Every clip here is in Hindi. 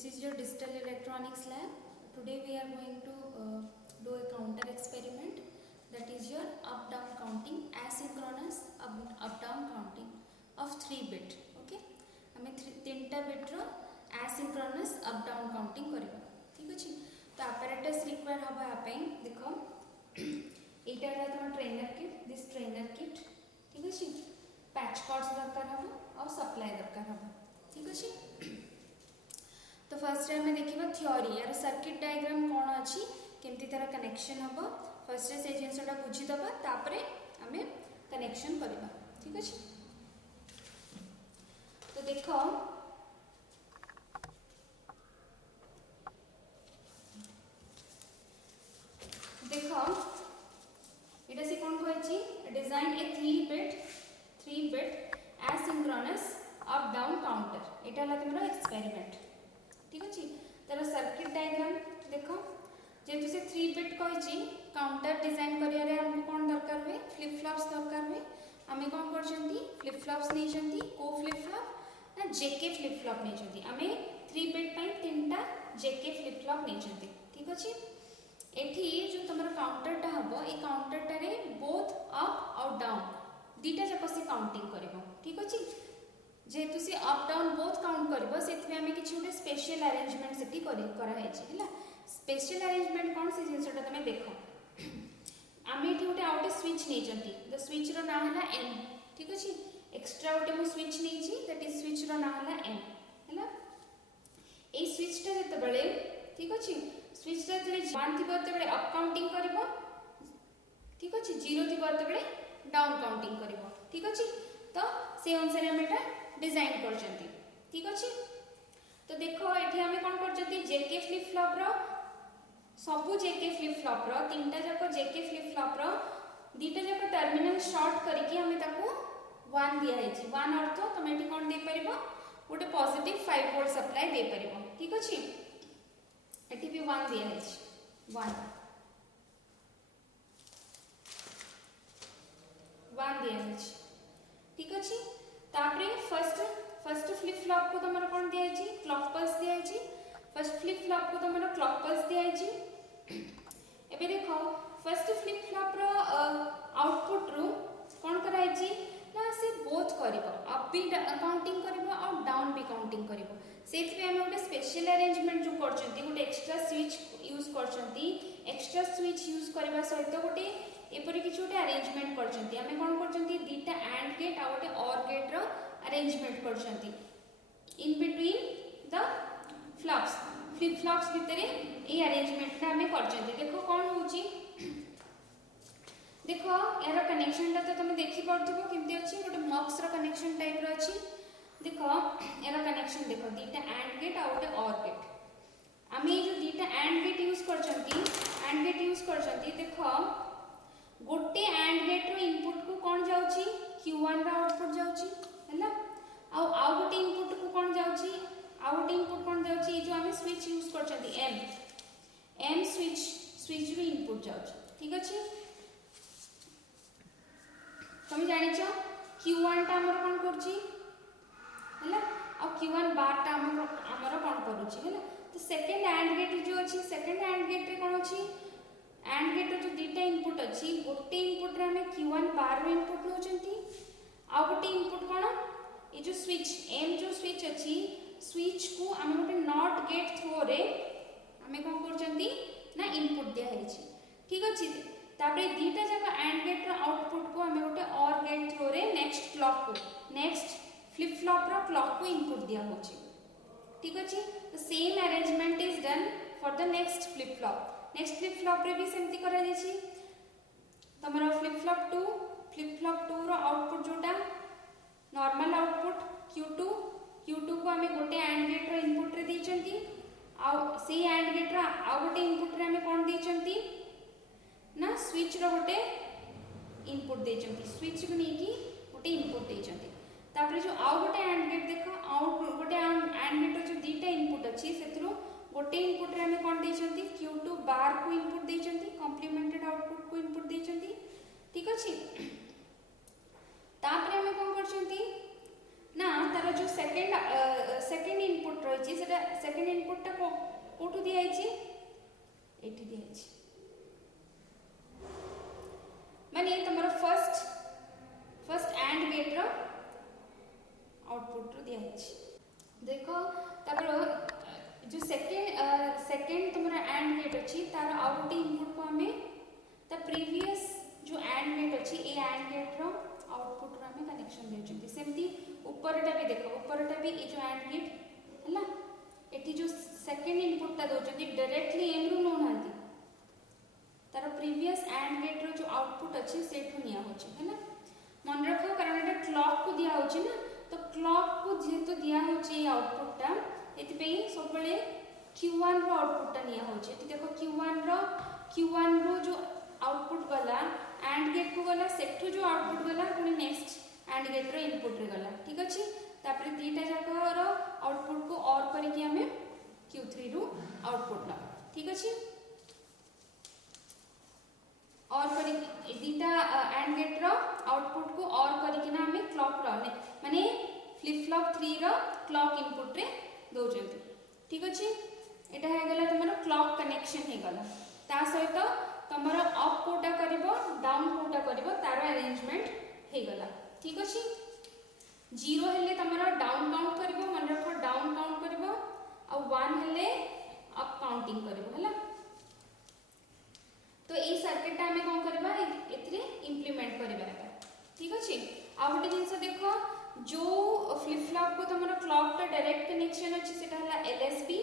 This is your digital electronics lab. Today we are going to do a counter experiment, that is your up down counting, asynchronous up down counting of 3 bit. Okay, हमें 3टा bit रो asynchronous up down counting करिबा. ठीक अछि. तो apparatus require हबा आपे देखो एटा है तम trainer kit, this trainer kit. ठीक अछि. पैच कॉर्ड्स दरकार हबा और सप्लाई दरकार हबा. ठीक अछि. तो फर्स्ट आम देखा थ्योरी यार सर्किट डायग्राम कौन अच्छी केमती तार कनेक्शन हम फर्स्ट से जिनसा बुझीदबा तापर आम कनेक्शन करवा. ठीक अच्छे. तो देख ये सी कौन कही डिजाइन ए 3 bit asynchronous up down counter. यहाँ तुम एक्सपेरिमेंट. ठीक अच्छे. तार सर्किट डायग्राम देख जेहेतु से 3 बिट कही काउंटर डिजाइन करिया हमको कौन दरकार हुए फ्लिप फ्लॉप्स दरकार हुए. आम कौन कर फ्लिप फ्लॉप्स नहीं को फ्लिप फ्लॉप ना जेके फ्लिप फ्लॉप नहीं आम 3 बिट 3टा जेके फ्लिप फ्लॉप नहीं. ठीक अच्छे. एठी जो तुम काउंटरटा हम ये काउंटरटारे बोथ अप और डाउन दीटा जाक से काउंटिंग कर. ठीक अच्छे. जेहेतु सी अप डाउन बोथ काउंट कर से गोटे स्पेशल अरेंजमेंट से कराई. स्पेशल अरेंजमेंट कौन से जिनसा तुम देख आम ये गोटे आउ गोटे स्विच नहीं स्विच रो ना है एम. ठीक अच्छे. एक्सट्रा गोटे मु स्विच नहीं दैट इज स्विच रो ना है एम है. ये स्विचटा जिते ठीक अच्छे स्विचटा जो 1 थी अप काउंटिंग कर. ठीक अच्छे. 0 थी डाउन काउंटिंग कर. ठीक अच्छे. तो से अनुसार आम डिजाइन कर. ठीक अच्छे. तो देखो ये आम कौन कर जेके फ्लिप फ्लॉप रो सबू जेके फ्लिप फ्लॉप रो 3टा जाक जेके फ्लिप फ्लॉप रो 2टा जाक टर्मिनल शॉर्ट करके आम 1 दिया है. 1 अर्थ तुम ये कौन दे पार गोटे पॉजिटिव 5 वोल्ट सप्लाई दे पार. ठीक अच्छे. ये भी 1 दिया है 1 दिया है. ठीक अच्छे. तापरे फर्स्ट फ्लिप फ्लॉप को तुम कौन दिया क्लॉक पल्स दिया. फर्स्ट फ्लिप फ्लॉप को तुम क्लॉक पल्स दिया. एबे देखो फर्स्ट फ्लिप फ्लॉप रो आउटपुट रू कौन कराई ना से बोथ करिवो अप भी काउंटिंग करिवो और डाउन भी काउंटिंग करिवो. सेथि हम गोटे स्पेशल अरेंजमेंट जो करछंती गोटे एक्स्ट्रा स्विच यूज करछंती. एक्स्ट्रा स्विच यूज करबा सहित गोटे एपरि किछ गोटे अरेंजमेंट करछंती. आमे कोन करछंती 2टा एंड गेट आ गोटे और गेट रो अरेंजमेंट करछंती in between the flops. Flip flops भितरे ए अरेंजमेंट आमे करछंती. देखो कोन होची देखो यार कनेक्शन टा तो तुम देखि पड़थबो केमती अछि गोटे मॉक्स रो कनेक्शन टाइप रो अछि. देखो यार कनेक्शन देखो 2टा एंड गेट आ गोटे और गेट. आमे जो 2टा एंड गेट यूज करछंती देखो गोटे एंड गेट रो इनपुट को कौन जाउची Q1 रो आउटपुट जाउची हैला. आउ गोटे इनपुट को कौन जाउची आउ गोटे इनपुट कौन जाउची जो आमे स्विच यूज करछंती एम स्विच रो इनपुट जाउची. ठीक अछि. तुम जानिछ Q1 टा हमर कौन करची हैला आ Q1 बार टा हमर कौन करूची हैला. तो सेकंड एंड गेट जो अछि सेकंड एंड गेट रे कौन अछि एंड गेट जो 2टा इनपुट अछि गोटे इनपुट रे हमें Q1 बार रो इनपुट नोचंती आ गोटे इनपुट कोन ये जो स्विच एम जो स्विच अछि स्विच को हम गोटे नॉट गेट थ्रो रे हमें कोन करचंती ना इनपुट दिया है. ठीक अछि. तापरे 2टा जाक एंड गेट रो आउटपुट को हमें गोटे और गेट थ्रो रे नेक्स्ट क्लॉक को नेक्स्ट फ्लिप फ्लॉप रो क्लॉक को इनपुट दिया होची. ठीक अछि. The same arrangement is done for the next flip flop. Next flip flop रे भी सेमती करा जायछि. तमरो फ्लिप फ्लॉप 2 रो आउटपुट जोटा नॉर्मल आउटपुट Q2 को हमें गोटे एंड गेट रो इनपुट रे देचंती आ से एंड गेट रो आ गोटे इनपुट रे हमें कोन देचंती ना स्विच रो गोटे इनपुट देचंती. स्विच को नेकी गोटे इनपुट देचंती. तापरे जो आउ गोटे एंड गेट देखो आउट गोटे एंड गेट रो जो 2टा इनपुट अछि सेतरो गोटे इनपुट रे हमें कोन देचंती Q2 बार को इनपुट देचंती कॉम्प्लीमेंटेड आउटपुट को इनपुट देचंती. ठीक अछि. तापरे हमें कोन करचंती ना तार जो सेकंड इनपुट रही सेटा सेकंड इनपुट टा कोठु दिया है एठी दिया है माने तमरो फर्स्ट एंड गेट रो आउटपुट रो दिया है देखो तापर जो सेकंड तमरो एंड गेट अछि तार आउट इनपुट को हमें ता प्रीवियस जो एंड गेट अछि ए एंड गेट रो आउटपुट रो हमें कनेक्शन दे छथि सेमती ऊपरटा भी देखो ऊपरटा भी ए जो एंड गेट हला एठी जो सेकंड इनपुट ता दो जदी डायरेक्टली एम रो नो नांती तार प्रीवियस एंड गेट रो जो आउटपुट अछि सेठु निया होछि हला मन रखो कारण एटा क्लॉक को दिया होछि ना तो क्लॉक को जेतु दिया होछि आउटपुट ता एति पे सब बेले Q1 रो आउटपुट ता निया होछि एति देखो Q1 रो जो आउटपुट गला एंड गेट को गला सेठु जो आउटपुट गला पुनी नेक्स्ट एंड गेट रो इनपुट रे गला ठीक अछि तापर दीटा जाका रो आउटपुट को और करिकि हमें Q3 रो आउटपुट ना ठीक अछि और करिकि दीटा एंड गेट रो आउटपुट को और करिकि ना हमें क्लॉक रो माने फ्लिप फ्लॉप 3 रो क्लॉक इनपुट रे दो जंती ठीक अछि एटा हे गला तमरो क्लॉक कनेक्शन हे गला ता सहित तमरो अप कोटा करबो डाउन कोटा करबो तारो अरेंजमेंट हे गला ठीक अछि 0 हेले तमरो डाउन काउंट करबो मन रखो डाउन काउंट करबो और 1 हेले अप काउंटिंग करबो हला तो ए सर्किट हमें कोन करबा एथरे इंप्लीमेंट करबा ठीक अछि आ गोटे जिंस देखो जो फ्लिप फ्लॉप को तमरो क्लॉक टा डायरेक्ट कनेक्शन अछि सेटा हला एलएसबी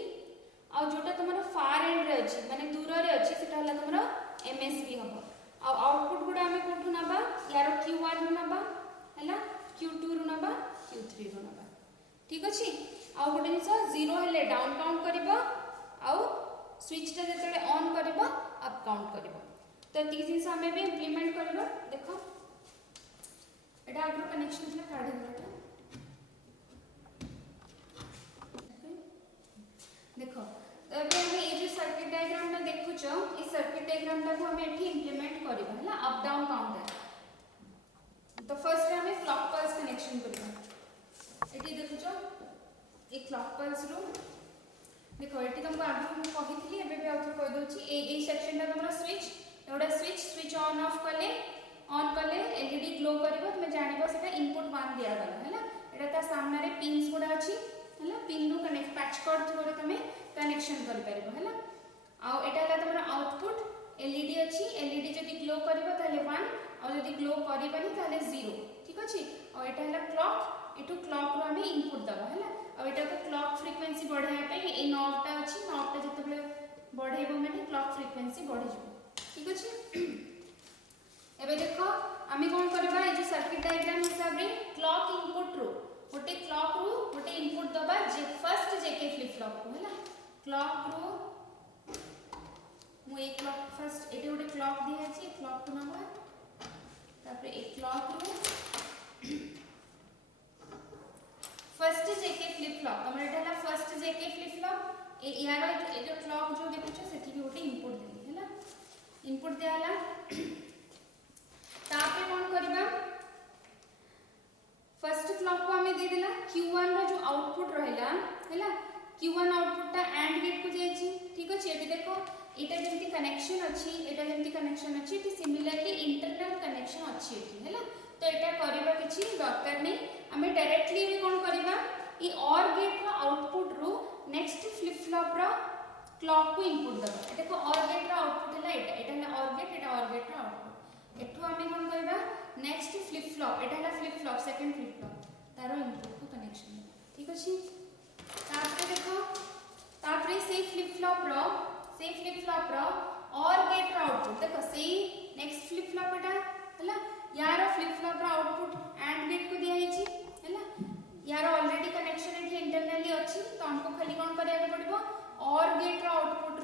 और जोटा तमरो फार एंड रे अछि माने दूर रे अछि सेटा हला तमरो एमएसबी हबो आ आउटपुट गुडा हमें कोठु नबा यारो Q1 रो नबा हला Q2 रो नबा Q3 रो नबा ठीक अछि आ गोटे जिंस 0 हेले डाउन काउंट करबो आ स्विच टा जतले ऑन करबो अप काउंट करबो तो ती जिंस हमें भी इंप्लीमेंट करबो देखो एटा आगरो कनेक्शन से काढी देबो देखो तबे हमें ए जो सर्किट डायग्राम ना देखु छ इस सर्किट डायग्राम टा को हमें एठी इंप्लीमेंट करबो हला अप डाउन काउंटर तो फर्स्ट हमें क्लॉक पल्स कनेक्शन करबो एठी देखु छ ए क्लॉक पल्स रो देखो एठी तुमको आगु कहितली एबे भी आउथर कहि दोछि ए सेक्शन टा तमरा स्विच स्विच ऑन ऑफ कले एलईडी ग्लो करबो तुम जानिबो सेटा इनपुट 1 दिया गला हला एटा ता सामने रे पिन्स गुडा अछि हला पिन नु कनेक्ट पैच कोड थ्रू रे तमे कनेक्शन करि परबो हला आ एटा हला तमरा आउटपुट एलईडी अछि एलईडी जदी ग्लो करबो ताले 1 और जदी ग्लो करिबानी ताले 0 ठीक अछि आ एटा हला क्लॉक एटू क्लॉक रो हमें इनपुट दबा हला आ एटा को क्लॉक फ्रीक्वेंसी बढ़ाय पे ए नॉब टा अछि नॉब टा जतबे बढ़ेबो माने क्लॉक फ्रीक्वेंसी बढ़ि जबो ठीक अछि एबे देखो आमी कोन करबा ए जे सर्किट डायग्राम हिसाब रे क्लॉक इनपुट रो गोटे क्लॉक रो गोटे इनपुट दबा जे फर्स्ट जेके फ्लिप फ्लॉप को हला क्लॉक रो मु एक क्लॉक फर्स्ट एटे गोटे क्लॉक दिया अछि क्लॉक को नबा तापर एक clock row first JK flip flop हमर एटा हला first JK flip flop A यार ए जो क्लॉक जो देखु छ सेठी गोटे इनपुट देली हला इनपुट दे हला तापे कोन करबा फर्स्ट क्लॉक को हमें दे देला Q1 रो जो आउटपुट रहला हैला Q1 आउटपुट ता एंड गेट को जायछि ठीक अछि एबे देखो एटा जेंति कनेक्शन अछि एटा जेंति कनेक्शन अछि टी सिमिलरली इंटरनल कनेक्शन अछि एठी हैला तो एटा करबा किछि दरकार नै हमें डायरेक्टली भी कोन करबा ई और गेट रो आउटपुट रो नेक्स्ट फ्लिप फ्लॉप रो क्लॉक को इनपुट दबा देखो और गेट रो आउटपुट हैला एटा हैला और गेट रो आउटपुट एठो हमें कोन करबा नेक्स्ट फ्लिप फ्लॉप एटा हला flip flop second flip flop तारो इनपुट को कनेक्शन ठीक अछि तापर देखो तापर से फ्लिप फ्लॉप रो और गेट रो आउटपुट देखो से नेक्स्ट फ्लिप फ्लॉप एटा हला यार फ्लिप फ्लॉप रो आउटपुट एंड गेट को दिया हिची हला यार ऑलरेडी कनेक्शन एठी इंटरनली अछि तो हमको खाली कोन करिया पड़िबो और गेट रो आउटपुट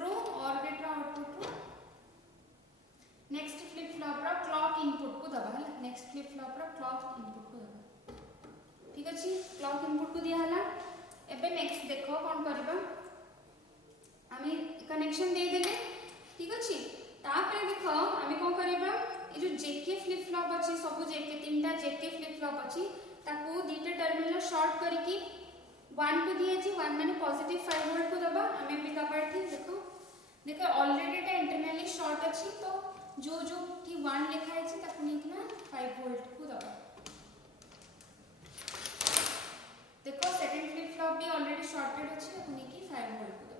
नेक्स्ट फ्लिप फ्लॉप रो क्लॉक इनपुट को दबा हला नेक्स्ट फ्लिप फ्लॉप रो क्लॉक इनपुट को दबा ठीक अछि क्लॉक इनपुट को दिया हला एबे नेक्स्ट देखो कोन करबा आमी कनेक्शन दे देले ठीक अछि तापर देखो आमी कोन करबा ए जो जेके फ्लिप फ्लॉप अछि सब जेके तीनटा जेके फ्लिप फ्लॉप अछि ताको दीटा टर्मिनल शॉर्ट करिकि 1 को दिया अछि 1 माने पॉजिटिव 5 1 लिखा है ताकू नहीं किना 5 वोल्ट को दबा। देखो सेकंड फ्लिप फ्लॉप भी ऑलरेडी शॉर्टेड अछि ताकू नहीं कि 5 वोल्ट को दबा।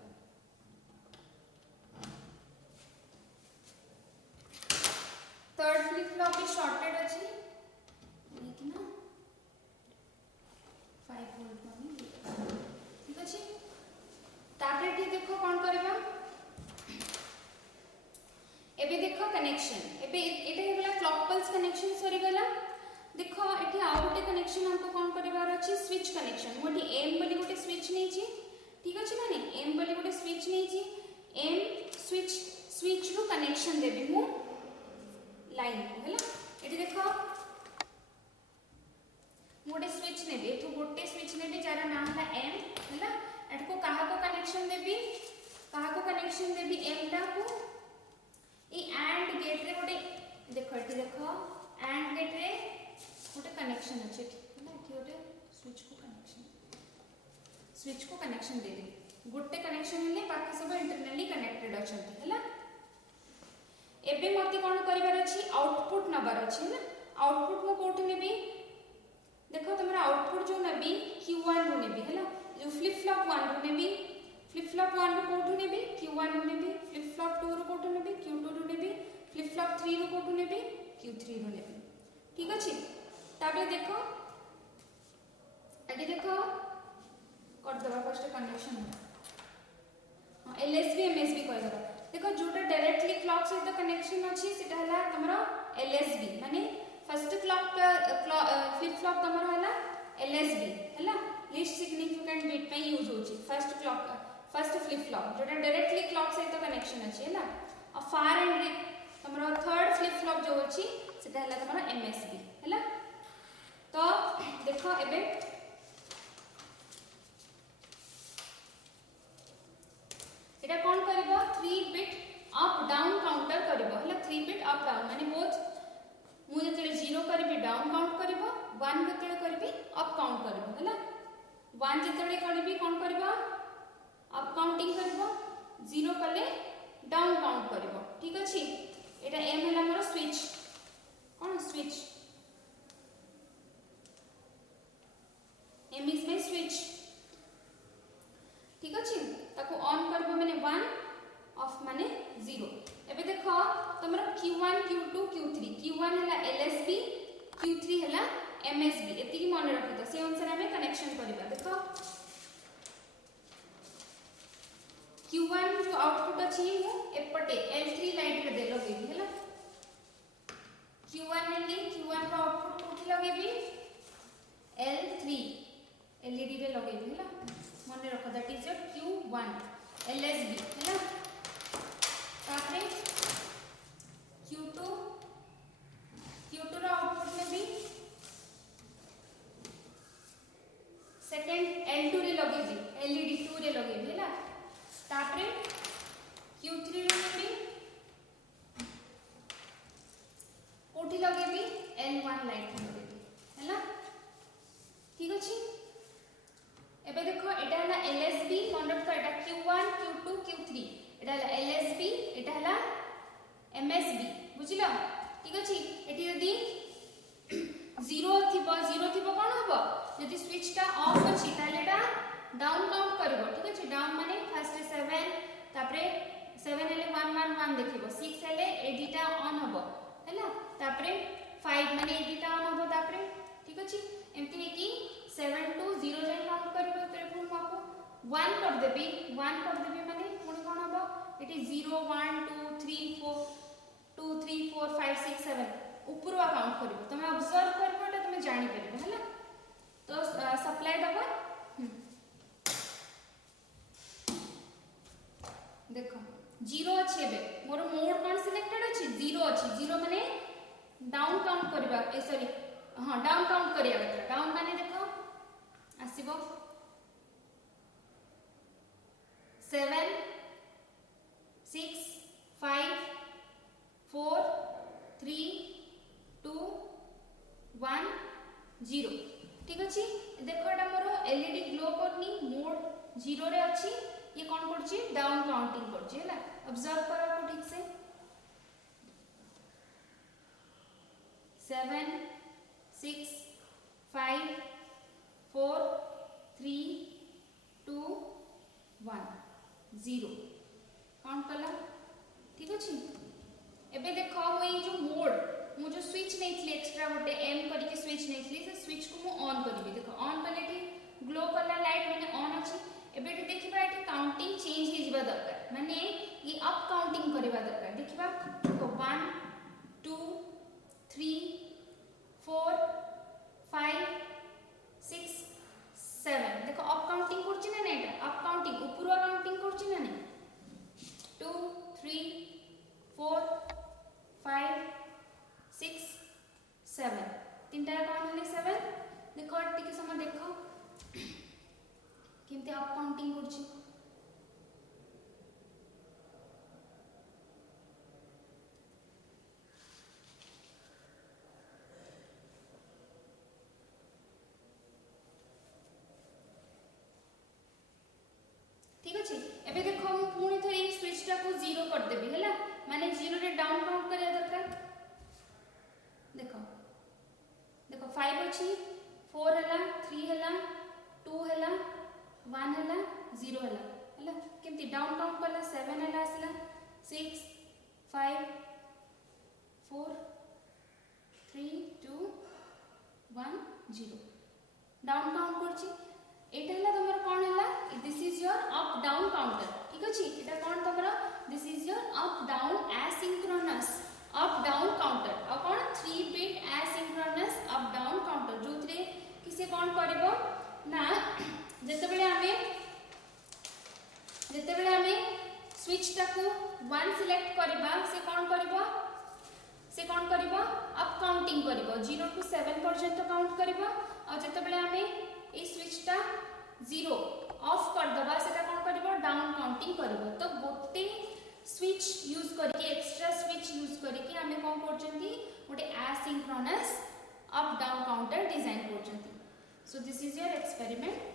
थर्ड फ्लिप फ्लॉप भी शॉर्टेड अछि नहीं किना 5 वोल्ट माने ठीक अछि। तापर एठी देखो कोन करबा एबे देखो कनेक्शन एबे एटा हे गला क्लॉक पल्स कनेक्शन सरी गला। देखो एठी आउटे कनेक्शन हमको कोन करबार अछि स्विच कनेक्शन। मोटी एम बोली गोटे स्विच नै छी ठीक अछि ना नहीं एम बोली गोटे स्विच नै छी एम स्विच रो कनेक्शन देबी मु लाइन को हैला। एठी देखो मोटे स्विच नेबी एठो गोटे स्विच नेबी जार नाम है एम हैला। एठ को कहा को कनेक्शन देबी एम टा को ए एंड गेट रे गोटे देखो एठी देखो एंड गेट रे गोटे कनेक्शन अछि हैला। एठी गोटे स्विच को कनेक्शन दे दे गोटे कनेक्शन ले बाकी सब इंटरनली कनेक्टेड अछंती हैला। एबे मते कोन करिवार अछि आउटपुट नंबर अछि ना। आउटपुट मो कोठ नेबी देखो तमरा आउटपुट जो नेबी Q1 रो नेबी हैला। जो फ्लिप फ्लॉप 1 रो नेबी फ्लिप फ्लॉप 1 रो कोठ नेबी Q1 रो नेबी फ्लिप फ्लॉप 2 रो कोठ नेबी Q2 रो नेबी फ्लिप फ्लॉप 3 रो कोठ नेबी Q3 रो नेबी ठीक अछि। ताबे देखो एटी देखो कर दबा फर्स्ट कनेक्शन हां LSB MSB कर दबा। देखो जोटा डायरेक्टली क्लॉक सहित कनेक्शन अछि सेटा हला तमरा LSB माने फर्स्ट क्लॉक फ्लिप फ्लॉप तमरा हला LSB हला लीस्ट सिग्निफिकेंट बिट पे यूज होची फर्स्ट फ्लिप फ्लॉप जोटा डायरेक्टली क्लॉक सहित कनेक्शन अछि हला। और far and तमरा third flip flop जो अछि सेटा हला तमरा MSB हला। तो देखो एबे एटा कोन करबो 3 बिट अप डाउन काउंटर करबो हला। 3 बिट अप डाउन माने बोथ मु जते 0 करबी डाउन काउंट करबो 1 जते करबी अप काउंट करबो हला। 1 जते करबी कोन करबो अप काउंटिंग करबो 0 कले डाउन काउंट करबो ठीक अछि। एटा एम हला मोर स्विच कोन switch M is my switch ठीक अछि। ताको ऑन करबो माने 1 ऑफ माने 0। एबे देखो तमरा Q1 Q2 Q3 Q1 हला LSB Q3 हला MSB एति की मन रखितो से अनुसार हमें कनेक्शन करबा। देखो Q1 जो आउटपुट अछि मु एपटे L3 लाइट रे दे लगेबी हला। Q1 नेली Q1 रो आउटपुट कोठी लगेबी L3 LED रे लगेबी हला। मन रखो that is your Q1 LSB हला। तापरे Q2 रो आउटपुट में भी सेकंड L2 रे लगेबी LED 2 रे लगेबी हला। तापरे Q3 रे भी कोठी लगेबी L1 लाइट लगेबी हला ठीक अछि। एबे देखो एटा हला LSB मन रखतो एटा Q1 Q2 Q3 एटा हला LSB एटा हला MSB बुझिलो ठीक अछि। एटी यदि 0 थिबो कोन हबो यदि स्विच टा ऑफ अछि ताले एटा डाउन काउंट करबो ठीक अछि। डाउन माने फर्स्ट 7 तापरे 7 हेले 1 1 1 देखिबो 6 हेले एडिटा ऑन हबो हैला। तापरे 5 माने एडिटा ऑन हबो तापरे ठीक अछि। एमती है कि 7 to 0 जाय काउंट करबो तरे पुन माको 1 कर देबी माने पुन कोन हबो एटी 0 1 2 3 4 2 3 4 5 6 7 ऊपरवा काउंट करबो तमे ऑब्जर्व करबो एटा तमे जानि परबो हैला। तो सप्लाई दबो देखो 0 अछि एबे मोर मोड कोन सिलेक्टेड अछि 0 अछि 0 माने डाउन काउंट करबा ए सॉरी हां डाउन काउंट करिया बेटा डाउन माने देखो आसीबो 7 6 5 4 3 2 1 0 ठीक अछि। देखो एटा मोर एलईडी ग्लो करनी मोड 0 रे अछि ये कोन करछि डाउन काउंटिंग करछि हैला। ऑब्जर्व करो को ठीक से 7 6 5 4 3 2 1 0 काउंट कला ठीक अछि। एबे देखो मुई जो मोड मु जो स्विच नहीं एक्स्ट्रा गोटे एम करके स्विच नहीं से स्विच को मु ऑन करबी। देखो ऑन कले ग्लो कला लाइट माने ऑन अछि। एबे देखिबा एठी काउंटिंग चेंज हे जिबा दरकार माने ये अप काउंटिंग करबा दरकार। देखिबा देखो 1 2 3 4 5 6 7 देखो अप काउंटिंग करछि ना नहीं अप काउंटिंग ऊपर काउंटिंग करछि ना नहीं 2 3 4 5 6 7 तीनटा काउंट हले 7 देखो टिके समय देखो केमते अप काउंटिंग करछि। ठीक अछि। एबे देखो हम पुणी थोड़ी स्विच टा को 0 कर देबी हैला माने 0 रे डाउन काउंट करिया दरकार। देखो देखो 5 अछि 4 हला 3 हला 2 हला 1 हला 0 हला हैला केमती डाउन काउंट करला 7 हला आसला 6 5 4 3 2 1 0 डाउन काउंट करछि। एटा हला तमर कोन हला this is your up down counter ठीक अछि। एटा कोन तमर this is your up down asynchronous up down counter आ कोन 3 bit asynchronous up down counter जोथरे किसे कोन करबो ना जेतेबेले हमें स्विच टाको 1 सिलेक्ट करबा से कोन करबो अप काउंटिंग करबो 0 टू 7 पर्यंत काउंट करबो आ जेतेबेले हमें ए स्विच टा 0 ऑफ कर दबा सेटा कोन करबो डाउन काउंटिंग करबो। तो गोटे स्विच यूज करके एक्स्ट्रा स्विच यूज करके हमें कोन करचंती गोटे asynchronous up down counter design करचंती। So this is your experiment.